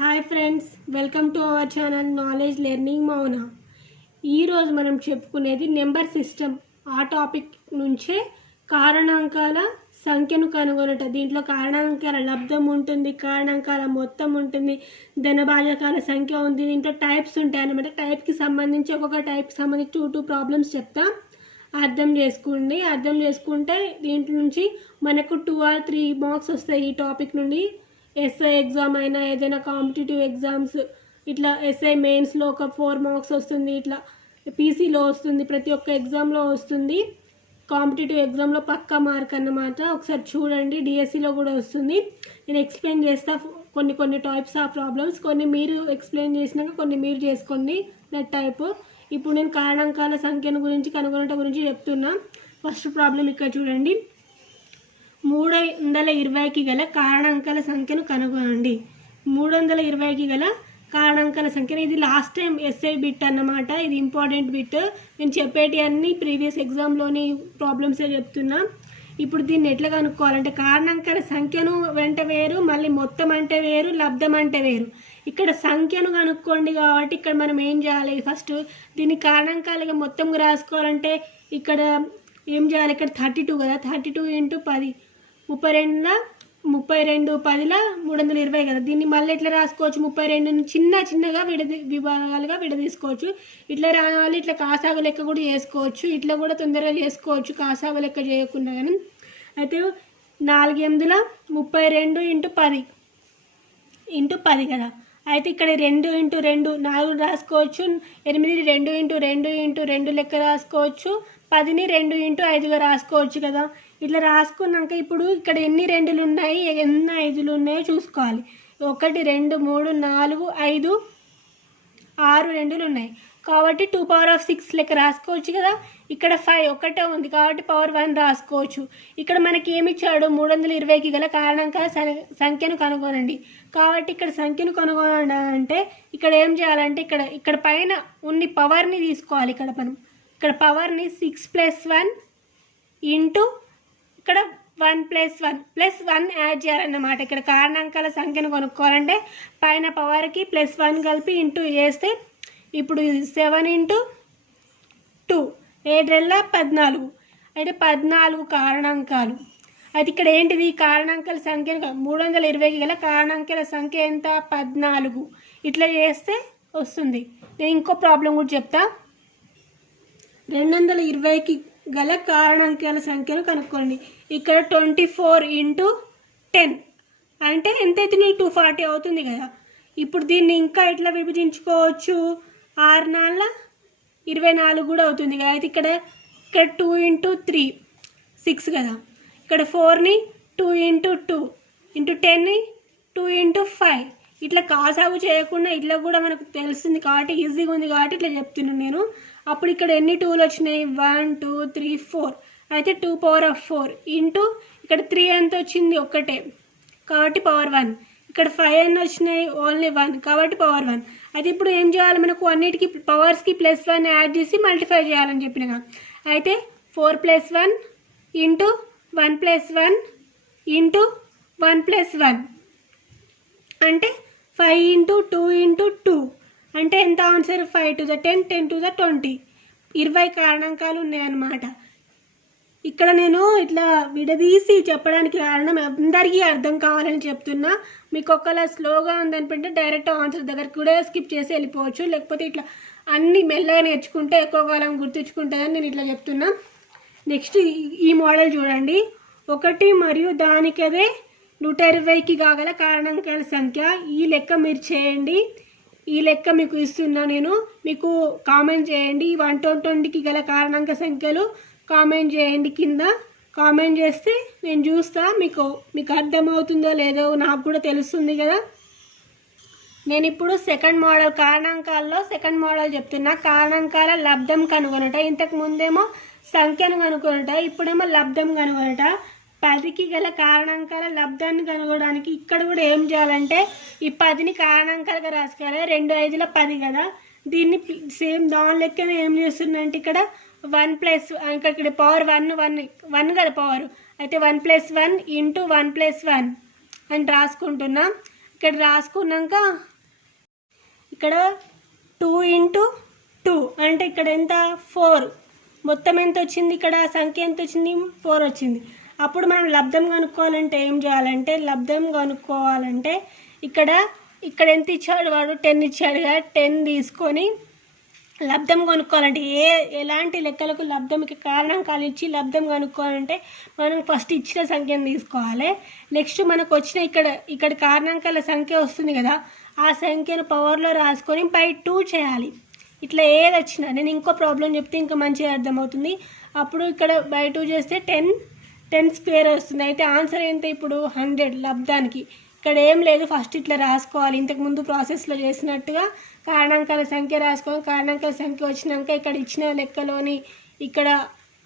Hi friends, welcome to our channel knowledge learning మౌన. ఈరోజు మనం చెప్పుకునేది నెంబర్ సిస్టమ్. ఆ టాపిక్ నుంచే కారణాంకాల సంఖ్యను కనుగొనట. దీంట్లో కారణాంకాల లబ్ధం ఉంటుంది, కారణాంకాల మొత్తం ఉంటుంది, ధనభాజకాల సంఖ్య ఉంది. దీంట్లో టైప్స్ ఉంటాయి అన్నమాట. టైప్కి సంబంధించి ఒక్కొక్క టైప్కి సంబంధించి టూ ప్రాబ్లమ్స్ చెప్తా, అర్థం చేసుకోండి. అర్థం చేసుకుంటే దీంట్లో నుంచి మనకు 2 or 3 మార్క్స్ వస్తాయి ఈ టాపిక్ నుండి. ఎస్ఐ ఎగ్జామ్ అయినా, ఏదైనా కాంపిటేటివ్ ఎగ్జామ్స్, ఇట్లా ఎస్ఐ మెయిన్స్లో ఒక 4 మార్క్స్ వస్తుంది, ఇట్లా పీసీలో వస్తుంది, ప్రతి ఒక్క ఎగ్జామ్లో వస్తుంది. కాంపిటేటివ్ ఎగ్జామ్లో పక్కా మార్క్ అన్నమాట. ఒకసారి చూడండి, డిఎస్సిలో కూడా వస్తుంది. నేను ఎక్స్ప్లెయిన్ చేస్తా కొన్ని టైప్స్ ఆఫ్ ప్రాబ్లమ్స్. కొన్ని మీరు ఎక్స్ప్లెయిన్ చేసినాక కొన్ని మీరు చేసుకోండి దట్ టైప్. ఇప్పుడు నేను కారణాంకాల సంఖ్యను గురించి కనుగొనట గురించి చెప్తున్నా. ఫస్ట్ ప్రాబ్లం ఇక్కడ చూడండి. 320కి గల కారణాంకాల సంఖ్యను కనుగొనండి. 320కి గల కారణాంకాల సంఖ్యను, ఇది లాస్ట్ టైం ఎస్ఐ బిట్ అన్నమాట. ఇది ఇంపార్టెంట్ బిట్. నేను చెప్పేటి అన్ని ప్రీవియస్ ఎగ్జామ్లోని ప్రాబ్లమ్సే చెప్తున్నా. ఇప్పుడు దీన్ని ఎట్లా కనుక్కోవాలంటే, కారణాంకాల సంఖ్యను వెంట వేరు, మళ్ళీ మొత్తం అంటే వేరు, లబ్ధం అంటే వేరు. ఇక్కడ సంఖ్యను కనుక్కోండి కాబట్టి ఇక్కడ మనం ఏం చేయాలి, ఫస్ట్ దీన్ని కారణాంకాలుగా మొత్తం రాసుకోవాలంటే ఇక్కడ ఏం చేయాలి, ఇక్కడ 32 కదా, 32 × 10, 32 10 320 కదా. దీన్ని మళ్ళీ ఎట్లా రాసుకోవచ్చు, 32ని చిన్నగా విభాగాలుగా విడదీసుకోవచ్చు. ఇట్లా రావాలి, ఇట్లా కాసాగు లెక్క కూడా చేసుకోవచ్చు, ఇట్లా కూడా తొందరగా చేసుకోవచ్చు కాసాగు లెక్క చేయకుండా. కానీ అయితే 4 8 32 × 10 కదా. అయితే ఇక్కడ 2 × 2 4 రాసుకోవచ్చు, 8 2 × 2 × 2 లెక్క రాసుకోవచ్చు, 10ని 2 × 5గా రాసుకోవచ్చు కదా. ఇట్లా రాసుకున్నాక ఇప్పుడు ఇక్కడ ఎన్ని 2లు ఉన్నాయి, ఎన్ని 5లు ఉన్నాయో చూసుకోవాలి. 1 2 3 4 5 6 2లు ఉన్నాయి కాబట్టి 2⁶ లెక్క రాసుకోవచ్చు కదా. ఇక్కడ 5 ఒకటే ఉంది కాబట్టి పవర్ 1 రాసుకోవచ్చు. ఇక్కడ మనకి ఏమి ఇచ్చాడు, 320కి గల కారణాంకాల సంఖ్యను కనుగొనండి. కాబట్టి ఇక్కడ సంఖ్యను కనుగొనండి అంటే ఇక్కడ ఏం చేయాలంటే ఇక్కడ పైన ఉన్ని పవర్ని తీసుకోవాలి. ఇక్కడ పవర్ని 6 + 1 ఇంటూ ఇక్కడ 1 + 1 యాడ్ చేయాలన్నమాట. ఇక్కడ కారణాంకాల సంఖ్యను కనుక్కోవాలంటే పైన పవర్కి +1 కలిపి ఇంటూ చేస్తే ఇప్పుడు 7 × 2 7 14, అంటే 14 కారణాంకాలు. అయితే ఇక్కడ ఏంటిది, కారణాంకాల సంఖ్యను 320కి గల కారణాంకాల సంఖ్య ఎంత, 14. ఇట్లా చేస్తే వస్తుంది. నేను ఇంకో ప్రాబ్లం కూడా చెప్తా. 220కి గల కారణాంకాల సంఖ్యను కనుక్కోండి. ఇక్కడ 24 × 10 అంటే ఎంత అవుతుంది, 240 అవుతుంది కదా. ఇప్పుడు దీన్ని ఇంకా ఎట్లా విభజించుకోవచ్చు, 6 4 24 కూడా అవుతుంది కదా. అయితే ఇక్కడ 2 × 3 6 కదా. ఇక్కడ 4ని 2 × 2 × 10ని 2 × 5. ఇట్లా కాసాగు చేయకుండా ఇట్లా కూడా మనకు తెలుస్తుంది కాబట్టి ఈజీగా ఉంది కాబట్టి ఇట్లా చెప్తున్నాను నేను. అప్పుడు ఇక్కడ ఎన్ని 2లు వచ్చినాయి, 1 2 3 4. అయితే 2⁴ ఇంటూ ఇక్కడ 3 ఎంత వచ్చింది, ఒకటే కాబట్టి పవర్ 1. ఇక్కడ 5 ఎన్ని వచ్చినాయి, ఓన్లీ 1 కాబట్టి పవర్ 1. అయితే ఇప్పుడు ఏం చేయాలి, మనకు అన్నిటికీ పవర్స్కి +1 యాడ్ చేసి మల్టిఫై చేయాలని చెప్పిన. అయితే 4 + 1 ఇంటూ 1 + 1 ఇంటూ 1 + 1 అంటే 5 × 2 × 2 అంటే ఎంత answer, 5 to the 10 10 to the 20 20 కారణాంకాలు ఉన్నాయన్నమాట. ఇక్కడ నేను ఇట్లా విడదీసి చెప్పడానికి కారణం అందరికీ అర్థం కావాలని చెప్తున్నా. మీకు ఒకలా స్లోగా ఉందనుకుంటే డైరెక్ట్ ఆన్సర్ దగ్గరికి కూడా స్కిప్ చేసి వెళ్ళిపోవచ్చు. లేకపోతే ఇట్లా అన్ని మెల్లగా నేర్చుకుంటే ఎక్కువ కాలం గుర్తుంచుకుంటుందని నేను ఇట్లా చెప్తున్నా. నెక్స్ట్ ఈ మోడల్ చూడండి. 1 మరియు దానికదే 120కి కాగల కారణాంకాల సంఖ్య. ఈ లెక్క మీరు చేయండి. ఈ లెక్క మీకు ఇస్తున్నా నేను, మీకు కామెంట్ చేయండి. 120కి గల కారణాంక సంఖ్యలు కామెంట్ చేయండి. కింద కామెంట్ చేస్తే నేను చూస్తా, మీకు అర్థమవుతుందో లేదో నాకు కూడా తెలుస్తుంది కదా. నేను ఇప్పుడు సెకండ్ మోడల్, కారణాంకాల్లో సెకండ్ మోడల్ చెప్తున్నా. కారణాంకాల లబ్ధం కనుగొనట. ఇంతకు ముందేమో సంఖ్యను కనుగొనట, ఇప్పుడేమో లబ్ధం కనుగొనట. 10కి గల కారణాంకాల లబ్ధాన్ని కనుగొనడానికి ఇక్కడ కూడా ఏం చేయాలంటే ఈ 10ని కారణాంకాలుగా రాసుకోవాలి. 2 5 10 కదా. దీన్ని సేమ్ దాని లెక్కనే ఏం చేస్తుందంటే ఇక్కడ 1 + ఇక్కడ పవర్ 1 కదా పవర్. అయితే 1 + 1 ఇంటూ 1 + 1 అని రాసుకుంటున్నా. ఇక్కడ రాసుకున్నాక ఇక్కడ 2 ఇంటూ 2 అంటే ఇక్కడ ఎంత 4, మొత్తం ఎంత వచ్చింది, ఇక్కడ సంఖ్య ఎంత వచ్చింది 4 వచ్చింది. అప్పుడు మనం లబ్ధం కనుక్కోవాలంటే ఏం చేయాలంటే, లబ్ధం కనుక్కోవాలంటే ఇక్కడ ఎంత ఇచ్చాడు వాడు, 10 ఇచ్చాడు కదా, 10 తీసుకొని లబ్ధం కనుక్కోవాలంటే ఎలాంటి లెక్కలకు లబ్ధంకి కారణాంకాలు ఇచ్చి లబ్ధం కనుక్కోవాలంటే మనం ఫస్ట్ ఇచ్చిన సంఖ్యను తీసుకోవాలి. నెక్స్ట్ మనకు వచ్చిన ఇక్కడ కారణాంకాల సంఖ్య వస్తుంది కదా, ఆ సంఖ్యను పవర్లో రాసుకొని బై 2 చేయాలి. ఇట్లా ఏది వచ్చినా, నేను ఇంకో ప్రాబ్లం చెప్తే ఇంకా మంచిగా అర్థమవుతుంది. అప్పుడు ఇక్కడ బై 2 చేస్తే 10 స్క్వేర్ వస్తుంది. అయితే ఆన్సర్ ఎంత ఇప్పుడు 100 లబ్ధానికి. ఇక్కడ ఏం లేదు, ఫస్ట్ ఇట్లా రాసుకోవాలి, ఇంతకుముందు ప్రాసెస్లో చేసినట్టుగా కారణాంకాల సంఖ్య రాసుకోవాలి. కారణాంకాల సంఖ్య వచ్చినాక ఇక్కడ ఇచ్చిన లెక్కలోని ఇక్కడ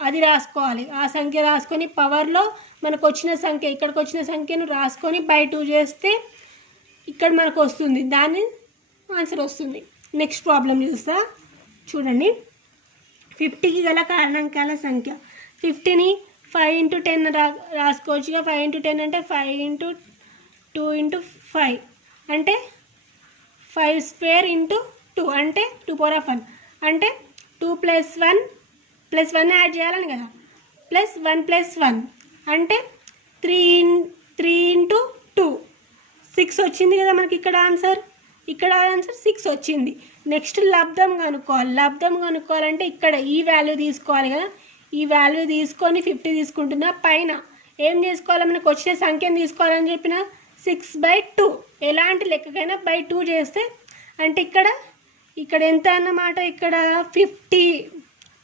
అది రాసుకోవాలి, ఆ సంఖ్య రాసుకొని పవర్లో మనకు వచ్చిన సంఖ్య, ఇక్కడికి వచ్చిన సంఖ్యను రాసుకొని బై 2 చేస్తే ఇక్కడ మనకు వస్తుంది, దాని ఆన్సర్ వస్తుంది. నెక్స్ట్ ప్రాబ్లం చూస్తా చూడండి. 50కి గల కారణాంకాల సంఖ్య. 50ని 5 ఇంటూ 10 రాసుకోవచ్చుగా. 5 ఇంటూ 10 అంటే 5 ఇంటూ 2 ఇంటూ 5 అంటే 5 స్క్వేర్ ఇంటూ 2 అంటే 2 పవర్ ఆఫ్ 1 అంటే 2 ప్లస్ 1 యాడ్ చేయాలని కదా, ప్లస్ 1 ప్లస్ 1 అంటే 3 ఇంటూ 2 6 వచ్చింది కదా మనకి ఇక్కడ ఆన్సర్. 6 వచ్చింది. నెక్స్ట్ లబ్ధం కనుక్కోవాలి. లబ్ధం కనుక్కోవాలంటే ఇక్కడ ఈ వాల్యూ తీసుకోవాలి కదా, ఈ వాల్యూ తీసుకొని 50 తీసుకుంటున్నా, పైన ఏం చేసుకోవాలి, మనకు వచ్చిన సంఖ్యను తీసుకోవాలని చెప్పిన 6/2. ఎలాంటి లెక్కకైనా బై 2 చేస్తే అంటే ఇక్కడ ఎంత అన్నమాట, ఇక్కడ 50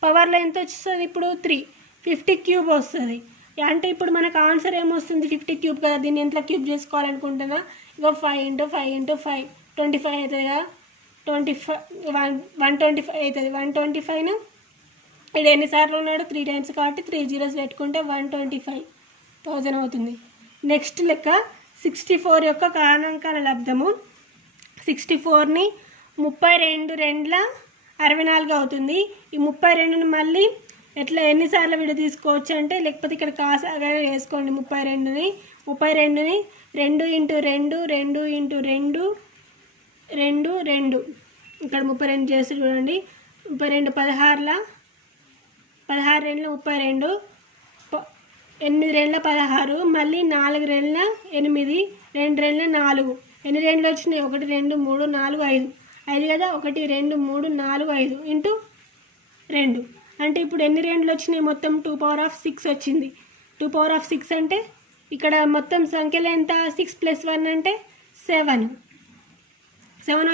పవర్లో ఎంత వస్తుంది ఇప్పుడు 3, 50 క్యూబ్ వస్తుంది. అంటే ఇప్పుడు మనకు ఆన్సర్ ఏమొస్తుంది 50 క్యూబ్ కదా, దీన్ని ఎంత క్యూబ్ చేసుకోవాలనుకుంటున్నా, ఇగో 5 ఇంటూ 5 ఇంటూ 5 25 అవుతుంది కదా, 125 అవుతుంది. 125ను ఇక్కడ ఎన్నిసార్లు ఉన్నాడు 3 టైమ్స్ కాబట్టి 3 zeros పెట్టుకుంటే 125,000 అవుతుంది. నెక్స్ట్ లెక్క 64 యొక్క కారణాంకాల లబ్ధము. 64ని 32 రెండ్ల 64 అవుతుంది. ఈ 32ని మళ్ళీ ఎన్నిసార్లు విడ తీసుకోవచ్చు అంటే, లేకపోతే ఇక్కడ కాసాగా వేసుకోండి. 32ని 2 ఇంటూ 2 2 ఇంటూ 2 2 2 ఇక్కడ 32 చేసి చూడండి. 32 16 రెండ్ల 32, 8 రెండ్ల 16, మళ్ళీ 4 రెండ్ల 8, 2 రెండ్ల 4. ఎన్ని రెండ్లు వచ్చినాయి, 1 2 3 4 5 కదా, 1 2 3 4 5 ఇంటూ 2 అంటే ఇప్పుడు ఎన్ని రెండ్లు వచ్చినాయి, మొత్తం 2 పవర్ ఆఫ్ 6 వచ్చింది. 2 పవర్ ఆఫ్ 6 అంటే ఇక్కడ మొత్తం సంఖ్యలో ఎంత, 6 ప్లస్ 1 అంటే 7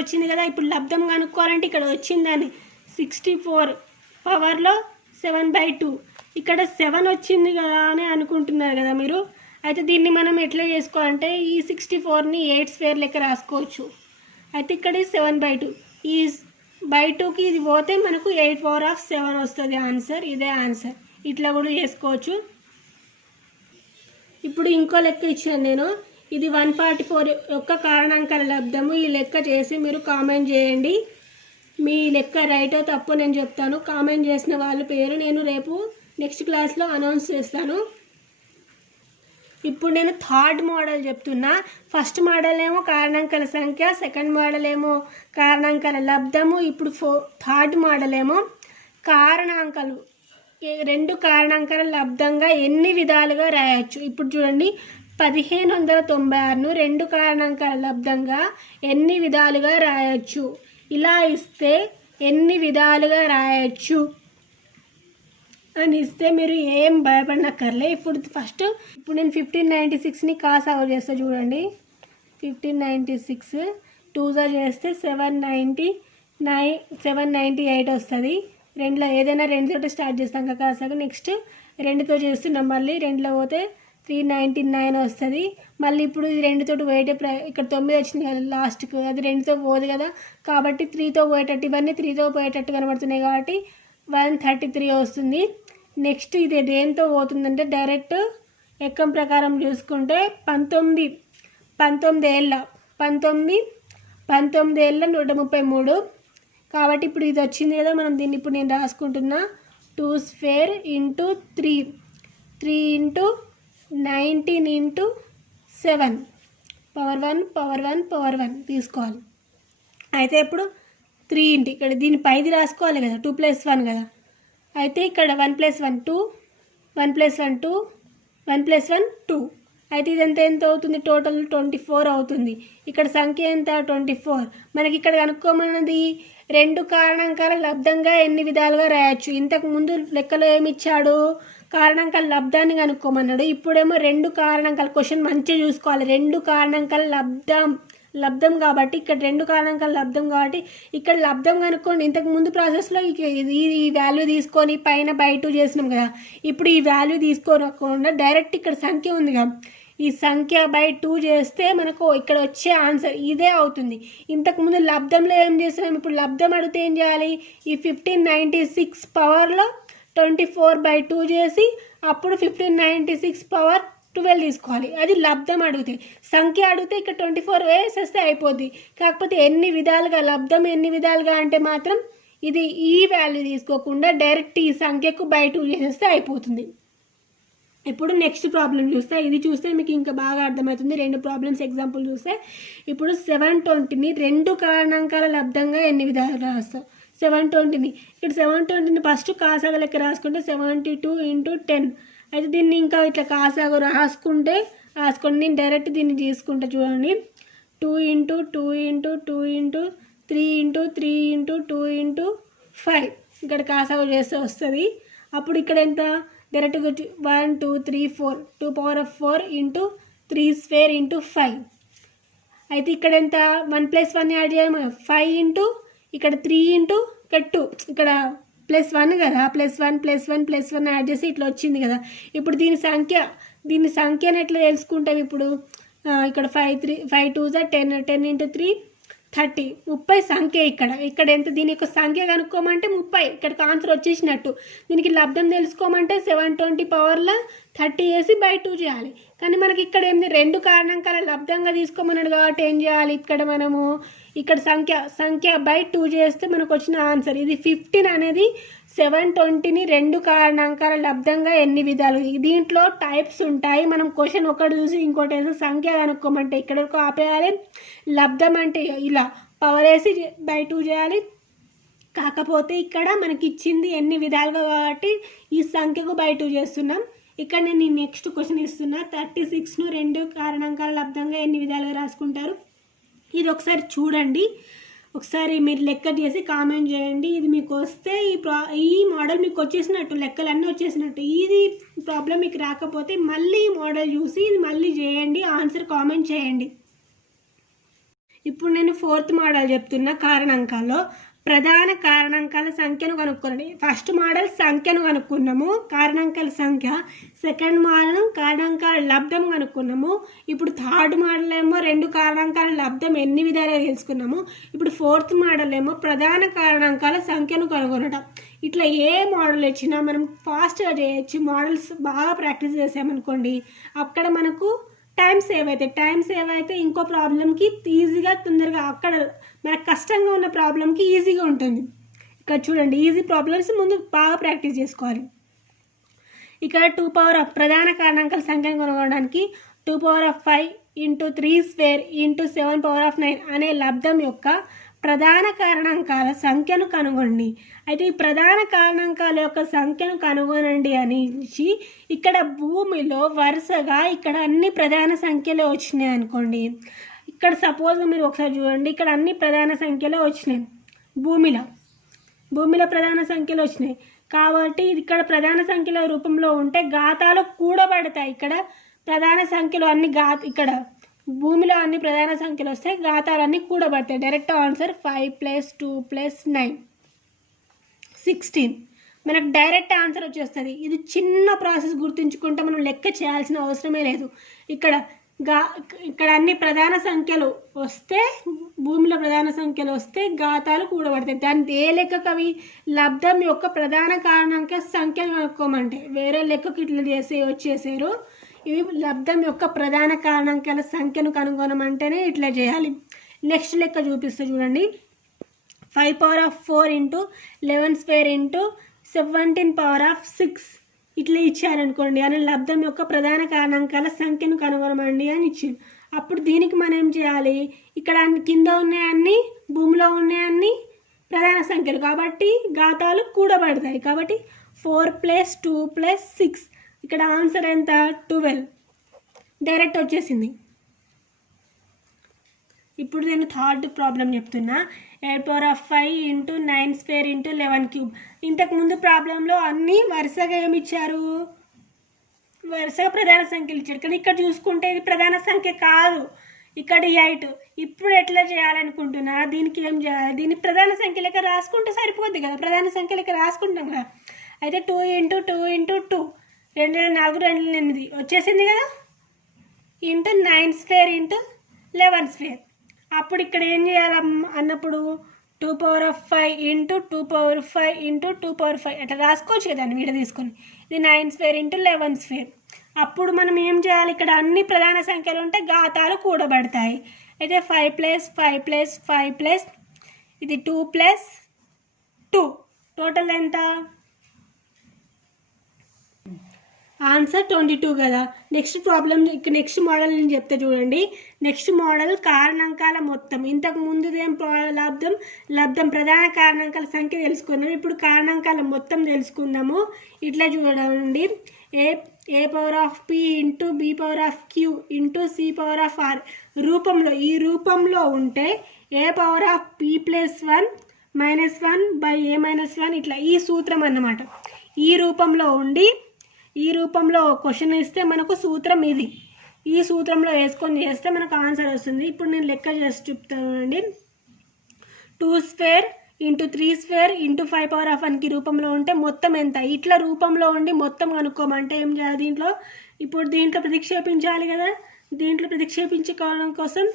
వచ్చింది కదా. ఇప్పుడు లబ్ధం కనుక్కోవాలంటే ఇక్కడ వచ్చిందని 64 పవర్లో 7/2, ఇక్కడ 7 వచ్చింది కదా అని అనుకుంటున్నారు కదా మీరు. అయితే దీన్ని మనం ఎట్లా చేసుకోవాలంటే ఈ 64ని 8 స్క్వేర్ లెక్క రాసుకోవచ్చు. అయితే ఇక్కడ 7/2, ఈ /2కి ఇది పోతే మనకు 8 పవర్ ఆఫ్ 7 వస్తుంది ఆన్సర్. ఇదే ఆన్సర్. ఇట్లా కూడా చేసుకోవచ్చు. ఇప్పుడు ఇంకో లెక్క ఇచ్చాను నేను, ఇది 144 యొక్క కారణాంకాల లబ్ధము. ఈ లెక్క చేసి మీరు కామెంట్ చేయండి. మీ లెక్క రైటో తప్పో నేను చెప్తాను. కామెంట్ చేసిన వాళ్ళ పేరు నేను రేపు నెక్స్ట్ క్లాస్లో అనౌన్స్ చేస్తాను. ఇప్పుడు నేను థర్డ్ మోడల్ చెప్తున్నా. ఫస్ట్ మోడల్ ఏమో కారణాంకాల సంఖ్య, సెకండ్ మోడల్ ఏమో కారణాంకాల లబ్ధము. ఇప్పుడు థర్డ్ మోడల్ ఏమో కారణాంకాలు, 2 కారణాంకాల లబ్ధంగా ఎన్ని విధాలుగా రాయొచ్చు. ఇప్పుడు చూడండి, 1596ను 2 కారణాంకాల లబ్ధంగా ఎన్ని విధాలుగా రాయొచ్చు, ఇలా ఇస్తే ఎన్ని విధాలుగా రాయొచ్చు అని ఇస్తే మీరు ఏం భయపడనక్కర్లే. ఇప్పుడు నేను 1596ని కాస్ అవుట్ చేస్తా చూడండి. 1596 2 చేస్తే 798 వస్తుంది. రెండులో ఏదైనా 2తోటి స్టార్ట్ చేస్తాం కదా కాసాక. నెక్స్ట్ 2తో చేస్తున్నాం, మళ్ళీ 2లో పోతే 399 వస్తుంది. మళ్ళీ ఇప్పుడు ఇది 2తోటి పోయేటే ఇక్కడ 9 వచ్చింది కదా లాస్ట్కు, అది 2తో పోదు కదా, కాబట్టి 3తో పోయేటట్టు, ఇవన్నీ 3తో పోయేటట్టు కనబడుతున్నాయి కాబట్టి 133 వస్తుంది. నెక్స్ట్ ఇది దేంతో పోతుందంటే డైరెక్ట్ ఎక్కం ప్రకారం చూసుకుంటే 19 ఏళ్ళ 133. కాబట్టి ఇప్పుడు ఇది వచ్చింది కదా, మనం దీన్ని ఇప్పుడు నేను రాసుకుంటున్నా. 2 square into 3 into 19 into 7 power 1 తీసుకోవాలి. అయితే ఇప్పుడు 3 ఇంటి ఇక్కడ దీని పైది రాసుకోవాలి కదా 2 + 1 కదా. అయితే ఇక్కడ 1 + 1 2, 1 + 1 2, 1 + 1 2. అయితే ఇదంతా ఎంత అవుతుంది? టోటల్ 24 అవుతుంది. ఇక్కడ సంఖ్య ఎంత? 24. మనకి ఇక్కడ కనుక్కోమన్నది రెండు కారణాంకాల లబ్ధంగా ఎన్ని విధాలుగా రాయొచ్చు. ఇంతకు ముందు లెక్కలో ఏమి ఇచ్చాడు? కారణాంకాల లబ్ధాన్ని కనుక్కోమన్నాడు. ఇప్పుడేమో రెండు కారణాంకాల, క్వశ్చన్ మంచిగా చూసుకోవాలి. రెండు కారణాంకాల లబ్ధం కాబట్టి ఇక్కడ రెండు కారణాంకాల లబ్ధం కాబట్టి ఇక్కడ లబ్ధం కనుక్కోండి. ఇంతకు ముందు ప్రాసెస్లో ఈ వాల్యూ తీసుకొని పైన బై 2 చేసినాం కదా. ఇప్పుడు ఈ వాల్యూ తీసుకోకుండా డైరెక్ట్ ఇక్కడ సంఖ్య ఉంది కదా, ఈ సంఖ్య బై 2 చేస్తే మనకు ఇక్కడ వచ్చే ఆన్సర్ ఇదే అవుతుంది. ఇంతకుముందు లబ్ధంలో ఏం చేసినాం? ఇప్పుడు లబ్ధం అడిగితే ఏం చేయాలి? ఈ 1596 పవర్లో 24/2 చేసి అప్పుడు 1596 పవర్ 12 తీసుకోవాలి. అది లబ్ధం అడిగితే. సంఖ్య అడిగితే ఇక్కడ 24 వేసేస్తే అయిపోద్ది. కాకపోతే ఎన్ని విధాలుగా లబ్ధం ఎన్ని విధాలుగా అంటే మాత్రం ఇది ఈ వాల్యూ తీసుకోకుండా డైరెక్ట్ ఈ సంఖ్యకు బై 2 చేసేస్తే అయిపోతుంది. ఇప్పుడు నెక్స్ట్ ప్రాబ్లం చూస్తే, ఇది చూస్తే మీకు ఇంకా బాగా అర్థమవుతుంది. రెండు ప్రాబ్లమ్స్ ఎగ్జాంపుల్ చూస్తే, ఇప్పుడు 720ని రెండు కారణాంకాల లబ్ధంగా ఎన్ని విధాలుగా రాస్తాం? 720ని ఇక్కడ 720ని ఫస్ట్ కాసాగ లెక్క రాసుకుంటే 72 × 10. అయితే దీన్ని ఇంకా ఇట్లా కాసాగ రాసుకోండి. నేను డైరెక్ట్ దీన్ని తీసుకుంటా. చూడండి, 2 × 2 × 2 × 3 × 3 × 2 × 5 ఇక్కడ కాసాగ చేస్తే వస్తుంది. అప్పుడు ఇక్కడ ఎంత? డైరెక్ట్ 1 2 3 4 2⁴ × 3² × 5. అయితే ఇక్కడ ఎంత? 1 + 1 యాడ్ చేయము. 5 × ఇక్కడ 3 × ఇక్కడ 2 ఇక్కడ +1 కదా, +1 +1 +1 యాడ్ చేసి ఇట్లా వచ్చింది కదా. ఇప్పుడు దీని సంఖ్యను ఎట్లా తెలుసుకుంటాం? ఇప్పుడు ఇక్కడ 5 2 10 10 × 3 30 30 సంఖ్య. ఇక్కడ ఎంత? దీని యొక్క సంఖ్య కనుక్కోమంటే 30. ఇక్కడికి ఆన్సర్ వచ్చేసినట్టు. దీనికి లబ్ధం తెలుసుకోమంటే 720 పవర్లో 30 వేసి బై 2 చేయాలి. కానీ మనకి ఇక్కడ ఏంది? రెండు కారణాంకాల లబ్ధంగా తీసుకోమన్నాడు కాబట్టి ఏం చేయాలి? ఇక్కడ మనము ఇక్కడ సంఖ్య బై 2 చేస్తే మనకు వచ్చిన ఆన్సర్ ఇది 15 అనేది 720ని రెండు కారణాంకాల లబ్ధంగా ఎన్ని విధాలు. దీంట్లో టైప్స్ ఉంటాయి. మనం క్వశ్చన్ ఒకటి చూసి ఇంకోటి వేసి సంఖ్య కనుక్కోమంటే ఇక్కడ వరకు ఆపేయాలి. లబ్ధం అంటే ఇలా పవర్ వేసి బై 2 చేయాలి. కాకపోతే ఇక్కడ మనకి ఇచ్చింది ఎన్ని విధాలుగా కాబట్టి ఈ సంఖ్యకు బై 2 చేస్తున్నాం. ఇక్కడ నేను నెక్స్ట్ క్వశ్చన్ ఇస్తున్నా. 36ను రెండు కారణాంకాల లబ్ధంగా ఎన్ని విధాలుగా రాసుకుంటారు? ఇది ఒకసారి చూడండి. ఒకసారి మీరు లెక్క చేసి కామెంట్ చేయండి. ఇది మీకు వస్తే ఈ మోడల్ మీకు వచ్చేసినట్టు, లెక్కలు అన్నీ వచ్చేసినట్టు. ఇది ప్రాబ్లం మీకు రాకపోతే మళ్ళీ ఈ మోడల్ చూసి ఇది మళ్ళీ చేయండి, ఆన్సర్ కామెంట్ చేయండి. ఇప్పుడు నేను 4th మోడల్ చెప్తున్నా. కారణాంకాల్లో ప్రధాన కారణాంకాల సంఖ్యను కనుక్కోండి. ఫస్ట్ మోడల్ సంఖ్యను కనుక్కున్నాము, కారణాంకాల సంఖ్య. సెకండ్ మోడల్ కారణాంకాల లబ్ధం కనుక్కున్నాము. ఇప్పుడు థర్డ్ మోడల్ ఏమో రెండు కారణాంకాల లబ్ధం ఎన్ని విధాలుగా తెలుసుకున్నాము. ఇప్పుడు 4th మోడల్ ఏమో ప్రధాన కారణాంకాల సంఖ్యను కనుగొనడం. ఇట్లా ఏ మోడల్ వచ్చినా మనం ఫాస్ట్గా చేయొచ్చు. మోడల్స్ బాగా ప్రాక్టీస్ చేసామనుకోండి అక్కడ మనకు టైం సేవ్ అయితే ఇంకో ప్రాబ్లంకి ఈజీగా తొందరగా, అక్కడ మనకు కష్టంగా ఉన్న ప్రాబ్లంకి ఈజీగా ఉంటుంది. ఇక్కడ చూడండి, ఈజీ ప్రాబ్లమ్స్ ముందు బాగా ప్రాక్టీస్ చేసుకోవాలి. ఇక్కడ 2 ప్రధాన కారణాంకాల సంఖ్యను కనుగొనడానికి 2⁵ × 3² × 7⁹ అనే లబ్ధం యొక్క ప్రధాన కారణాంకాల సంఖ్యను కనుగొనండి. అయితే ఈ ప్రధాన కారణాంకాల యొక్క సంఖ్యను కనుగొనండి అనేసి ఇక్కడ భూమిలో వరుసగా ఇక్కడ అన్ని ప్రధాన సంఖ్యలే వచ్చినాయి అనుకోండి. ఇక్కడ సపోజ్ మీరు ఒకసారి చూడండి, ఇక్కడ అన్ని ప్రధాన సంఖ్యలే వచ్చినాయి. భూమిలో ప్రధాన సంఖ్యలు వచ్చినాయి కాబట్టి ఇక్కడ ప్రధాన సంఖ్యల రూపంలో ఉంటే ఘాతాలు కూడబడతాయి. ఇక్కడ ప్రధాన సంఖ్యలు అన్ని ఇక్కడ భూమిలో అన్ని ప్రధాన సంఖ్యలు వస్తే ఘాతాలన్నీ కూడబడతాయి. Direct answer 5 + 2 + 9 16. మనకు డైరెక్ట్ ఆన్సర్ వచ్చేస్తుంది. ఇది చిన్న ప్రాసెస్ గుర్తుంచుకుంటే మనం లెక్క చేయాల్సిన అవసరమే లేదు. ఇక్కడ అన్ని ప్రధాన సంఖ్యలు వస్తే, భూమిలో ప్రధాన సంఖ్యలు వస్తే ఘాతాలు కూడబడతాయి. దాని ఏ లెక్కకు అవి లబ్ధం యొక్క ప్రధాన కారణాంక సంఖ్యను కనుక్కోమంటే వేరే లెక్కకు ఇట్లా వచ్చేసారు. ఇవి లబ్ధం యొక్క ప్రధాన కారణాంకాల సంఖ్యను కనుగొనమంటేనే ఇట్లా చేయాలి. నెక్స్ట్ లెక్క చూపిస్తే చూడండి, 5⁴ × 11² × 17⁶ ఇట్లా ఇచ్చారనుకోండి. అని లబ్ధం యొక్క ప్రధాన కారణాంకాల సంఖ్యను కనుగొనమండి అని ఇచ్చింది. అప్పుడు దీనికి మనం ఏం చేయాలి, ఇక్కడ కింద ఉన్నాయన్నీ భూమిలో ఉన్నాయన్నీ ప్రధాన సంఖ్యలు కాబట్టి ఘాతాలు కూడబడతాయి. కాబట్టి 4 + 2 + 6 ఇక్కడ ఆన్సర్ ఎంత 12 డైరెక్ట్ వచ్చేసింది. ఇప్పుడు నేను థర్డ్ ప్రాబ్లం చెప్తున్నా. 8^5 × 9² × 11³ ఇంతకుముందు ప్రాబ్లంలో అన్నీ వరుసగా ఏమి ఇచ్చారు, వరుసగా ప్రధాన సంఖ్యలు ఇచ్చారు. కానీ ఇక్కడ చూసుకుంటే ఇది ప్రధాన సంఖ్య కాదు, ఇక్కడ 8. ఇప్పుడు ఎట్లా చేయాలనుకుంటున్నా, దీనికి ఏం చేయాలి, దీన్ని ప్రధాన సంఖ్య లెక్క రాసుకుంటే సరిపోద్ది కదా, ప్రధాన సంఖ్య లెక్క రాసుకుంటాం కదా. అయితే 2 × 2 × 2 2 4 2 8 వచ్చేసింది కదా, ఇంటూ 9² × 11². అప్పుడు ఇక్కడ ఏం చేయాలి అన్నప్పుడు 2^5 × 2^5 × 2^5 అట్లా రాసుకోవచ్చు కదా వీడ తీసుకొని. ఇది 9² × 11². అప్పుడు మనం ఏం చేయాలి, ఇక్కడ అన్ని ప్రధాన సంఖ్యలు ఉంటే ఘాతాలు కూడబడతాయి. అయితే 5 + 5 + 5 ఇది 2 + 2 టోటల్ ఎంత, ఆన్సర్ 22 కదా. నెక్స్ట్ ప్రాబ్లం, నెక్స్ట్ మోడల్ నేను చెప్తే చూడండి. నెక్స్ట్ మోడల్ కారణాంకాల మొత్తం. ఇంతకు ముందుదేం లబ్ధం ప్రధాన కారణాంకాల సంఖ్య తెలుసుకున్నాము. ఇప్పుడు కారణాంకాల మొత్తం తెలుసుకుందాము. ఇట్లా చూడండి, a⁴p × b⁴q × c⁴r రూపంలో, ఈ రూపంలో ఉంటే a⁴p + 1 - 1/a - 1 ఇట్లా ఈ సూత్రం అన్నమాట. ఈ రూపంలో ఉండి, ఈ రూపంలో క్వశ్చన్ ఇస్తే మనకు సూత్రం ఇది, ఈ సూత్రంలో వేసుకొని చేస్తే మనకు ఆన్సర్ వస్తుంది. ఇప్పుడు నేను లెక్క చేసి చెప్తానండి. 2² × 3² × 5⁴1 రూపంలో ఉంటే మొత్తం ఎంత, ఇట్లా రూపంలో ఉండి మొత్తం కనుక్కోమంటే ఏం చేయాలి, ఇప్పుడు దీంట్లో ప్రతిక్షేపించాలి కదా. దీంట్లో ప్రతిక్షేపించుకోవడం కోసం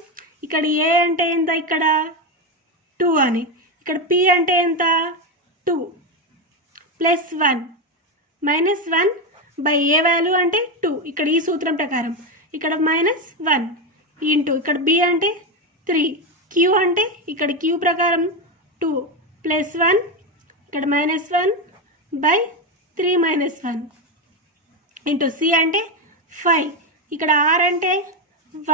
ఇక్కడ ఏ అంటే ఎంత, ఇక్కడ 2 అని, ఇక్కడ p అంటే ఎంత 2 + 1 - 1 ఏ వాల్యూ అంటే 2, ఇక్కడ ఈ సూత్రం ప్రకారం ఇక్కడ -1 ఇంటూ ఇక్కడ b అంటే 3, q అంటే ఇక్కడ q ప్రకారం 2 + 1 ఇక్కడ -1/3 - 1 ఇంటూ c అంటే 5, ఇక్కడ r అంటే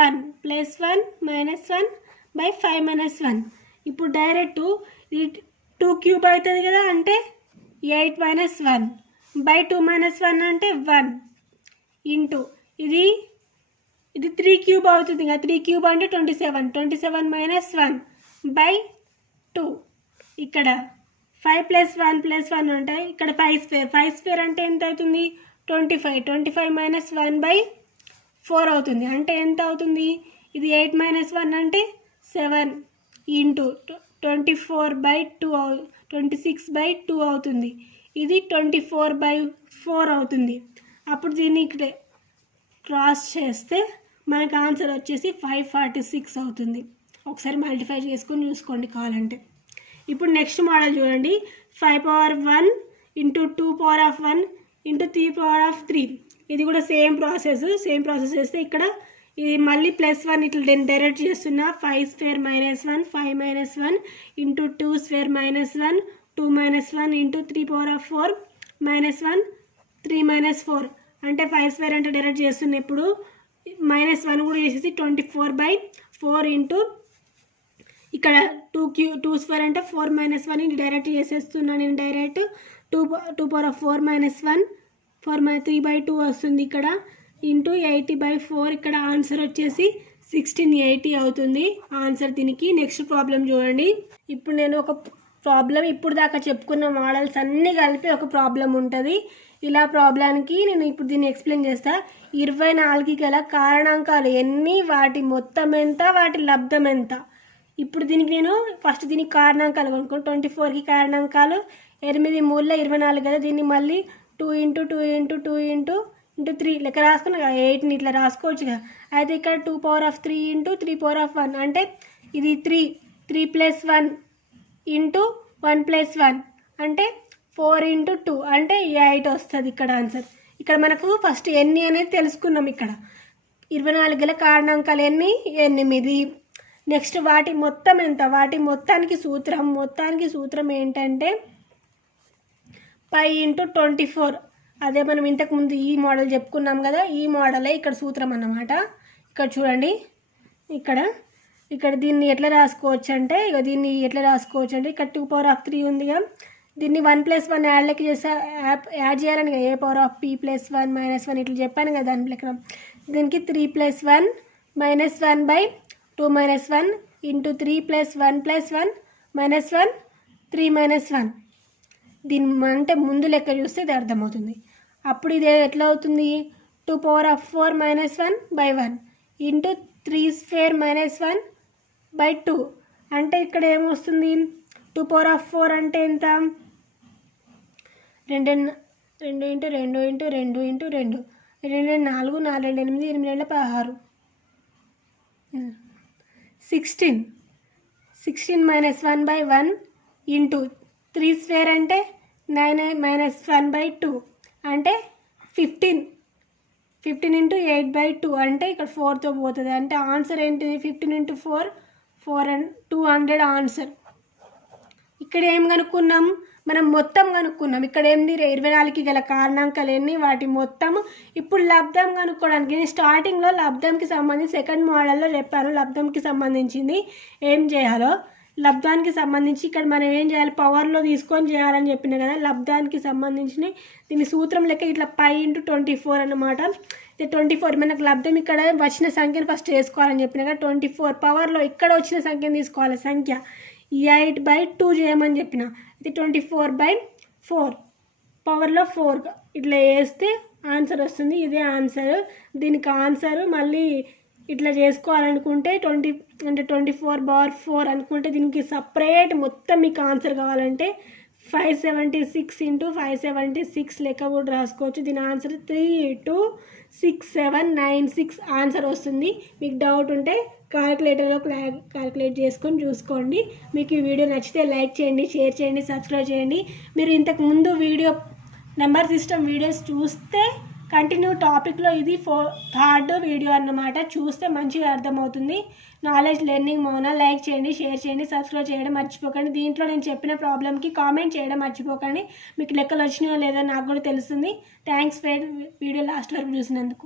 1 + 1 - 1/5 - 1. ఇప్పుడు డైరెక్ట్ ఇది 2³ అవుతుంది కదా, అంటే 8 - 1/2 - 1 అంటే 1 ఇంటూ ఇది 3³ అవుతుంది కదా, 3³ అంటే 27 27 - 1/2. ఇక్కడ 5 + 1 + 1 ఉంటాయి, ఇక్కడ 5² అంటే ఎంత అవుతుంది 25 25 - 1/4 అవుతుంది. అంటే ఎంత అవుతుంది, ఇది 8 - 1 అంటే 7 ఇంటూ 24/2 26/2 అవుతుంది. ఇది 24/4 అవుతుంది. అప్పుడు దీన్ని ఇక్కడ క్రాస్ చేస్తే మనకు ఆన్సర్ వచ్చేసి 546 అవుతుంది. ఒకసారి మల్టిఫై చేసుకొని చూసుకోండి కావాలంటే. ఇప్పుడు నెక్స్ట్ మోడల్ చూడండి. 5^1 × 2^1 × 3^3 ఇది కూడా సేమ్ ప్రాసెస్ చేస్తే ఇక్కడ ఇది మళ్ళీ +1 ఇట్లా డైరెక్ట్ చేస్తున్నా. 5² - 1 5 - 1 ఇంటూ 2² - 1 2 - 1 ఇంటూ 3^4 -1 3 - 4 అంటే 5² అంటే డైరెక్ట్ చేస్తున్నా. ఇప్పుడు -1 కూడా చేసేసి 24/4 ఇంటూ ఇక్కడ 2² అంటే 4 - 1 డైరెక్ట్ చేసేస్తున్నాను నేను. డైరెక్ట్ 2^4 - 1 3/2 వస్తుంది ఇక్కడ ఇంటూ 80/4. ఇక్కడ ఆన్సర్ వచ్చేసి 1680 అవుతుంది ఆన్సర్ దీనికి. నెక్స్ట్ ప్రాబ్లం చూడండి. ఇప్పుడు నేను ఒక ప్రాబ్లం ఇప్పుడు దాకా చెప్పుకున్న మోడల్స్ అన్నీ కలిపి ఒక ప్రాబ్లం ఉంటుంది. ఇలా ప్రాబ్లానికి నేను ఇప్పుడు దీన్ని ఎక్స్ప్లెయిన్ చేస్తా. 24కి గల కారణాంకాలు ఎన్ని, వాటి మొత్తం ఎంత, వాటి లబ్ధం ఎంత. ఇప్పుడు దీనికి నేను ఫస్ట్ దీనికి కారణాంకాలు కొనుక్కోండి. 24కి కారణాంకాలు 8 3 24 కదా, దీన్ని మళ్ళీ 2 × 2 × 2 × 3 లెక్క రాసుకున్నా కదా, 8ని ఇట్లా రాసుకోవచ్చు కదా. అయితే ఇక్కడ 2^3 × 3^1 అంటే ఇది 3 + 1 ఇంటూ 1 + 1 అంటే 4 × 2 అంటే 8 వస్తుంది ఇక్కడ ఆన్సర్. ఇక్కడ మనకు ఫస్ట్ ఎన్ని అనేది తెలుసుకున్నాం. ఇక్కడ 24 గల కారణాంకాలు ఎన్ని 8. నెక్స్ట్ వాటి మొత్తం ఎంత, వాటి మొత్తానికి సూత్రం ఏంటంటే π × 24. అదే మనం ఇంతకుముందు ఈ మోడల్ చెప్పుకున్నాం కదా, ఈ మోడలే ఇక్కడ సూత్రం అన్నమాట. ఇక్కడ చూడండి ఇక్కడ దీన్ని ఎట్లా రాసుకోవచ్చు అంటే ఇక్కడ 2 ఉందిగా, దీన్ని 1+1 యాడ్ చేస్తే యాడ్ చేయాలని కదా, a⁻p+1 -1 ఇట్లా చెప్పాను కదా దాని లెక్క. దీనికి 3+1 -1/2 -1 ఇంటూ 3+1+1 -1 3 -1. దీని అంటే ముందు లెక్క చూస్తే ఇది అర్థమవుతుంది. అప్పుడు ఇది ఎట్లా అవుతుంది, 2⁴ -1/1 ఇంటూ 3² -1/2. అంటే ఇక్కడ ఏమొస్తుంది, 2⁴ అంటే ఎంత, 2 × 2 × 2 × 2 × 2 2 4 4 8 8 16 16 -1/1 ఇంటూ 3² అంటే 9 -1/2 అంటే 15 × 8/2 అంటే ఇక్కడ 4తో పోతుంది. అంటే ఆన్సర్ ఏంటిది, 15 × 4 200 ఆన్సర్. ఇక్కడ ఏం కనుక్కున్నాం, మనం మొత్తం కనుక్కున్నాం. ఇక్కడ ఏంది 24కి గల కారణాంకాలు ఎన్ని, వాటి మొత్తం. ఇప్పుడు లబ్ధం కనుక్కోవడానికి నేను స్టార్టింగ్లో లబ్ధంకి సంబంధించి సెకండ్ మోడల్లో చెప్పాను. లబ్ధంకి సంబంధించింది ఏం చేయాలో, లబ్ధానికి సంబంధించి ఇక్కడ మనం ఏం చేయాలి, పవర్లో తీసుకొని చేయాలని చెప్పిన కదా. లబ్ధానికి సంబంధించిన దీని సూత్రం లెక్క ఇట్లా π × 24 అన్నమాట. ఇది 24 మనకు లబ్ధం ఇక్కడ వచ్చిన సంఖ్యను ఫస్ట్ వేసుకోవాలని చెప్పిన కదా. 24 పవర్లో ఇక్కడ వచ్చిన సంఖ్యను తీసుకోవాలి, సంఖ్య 8/2 చేయమని చెప్పిన. ఇది 24/4 పవర్లో 4 ఇట్లా వేస్తే ఆన్సర్ వస్తుంది. ఇదే ఆన్సర్. దీనికి ఆన్సర్ మళ్ళీ ఇట్లా చేసుకోవాలనుకుంటే 24/4 అనుకుంటే దీనికి సపరేట్ మొత్తం మీకు ఆన్సర్ కావాలంటే 576 × 576 లెక్క కూడా రాసుకోవచ్చు. దీని ఆన్సర్ 3269796 ఆన్సర్ వస్తుంది. మీకు డౌట్ ఉంటే క్యాలిక్యులేటర్లో క్యాలిక్యులేట్ చేసుకొని చూసుకోండి. మీకు ఈ వీడియో నచ్చితే లైక్ చేయండి, షేర్ చేయండి, సబ్స్క్రైబ్ చేయండి. మీరు ఇంతకుముందు నెంబర్ సిస్టమ్ వీడియోస్ చూస్తే కంటిన్యూ టాపిక్లో ఇది 3rd వీడియో అన్నమాట. చూస్తే మంచిగా అర్థమవుతుంది. నాలెడ్జ్ లెర్నింగ్ మౌన. లైక్ చేయండి, షేర్ చేయండి, సబ్స్క్రైబ్ చేయడం మర్చిపోకండి. దీంట్లో నేను చెప్పిన ప్రాబ్లమ్కి కామెంట్ చేయడం మర్చిపోకండి. మీకు లెక్కలు వచ్చినాయో లేదో నాకు కూడా తెలుస్తుంది. థ్యాంక్స్ ఫర్ వీడియో లాస్ట్ వరకు చూసినందుకు.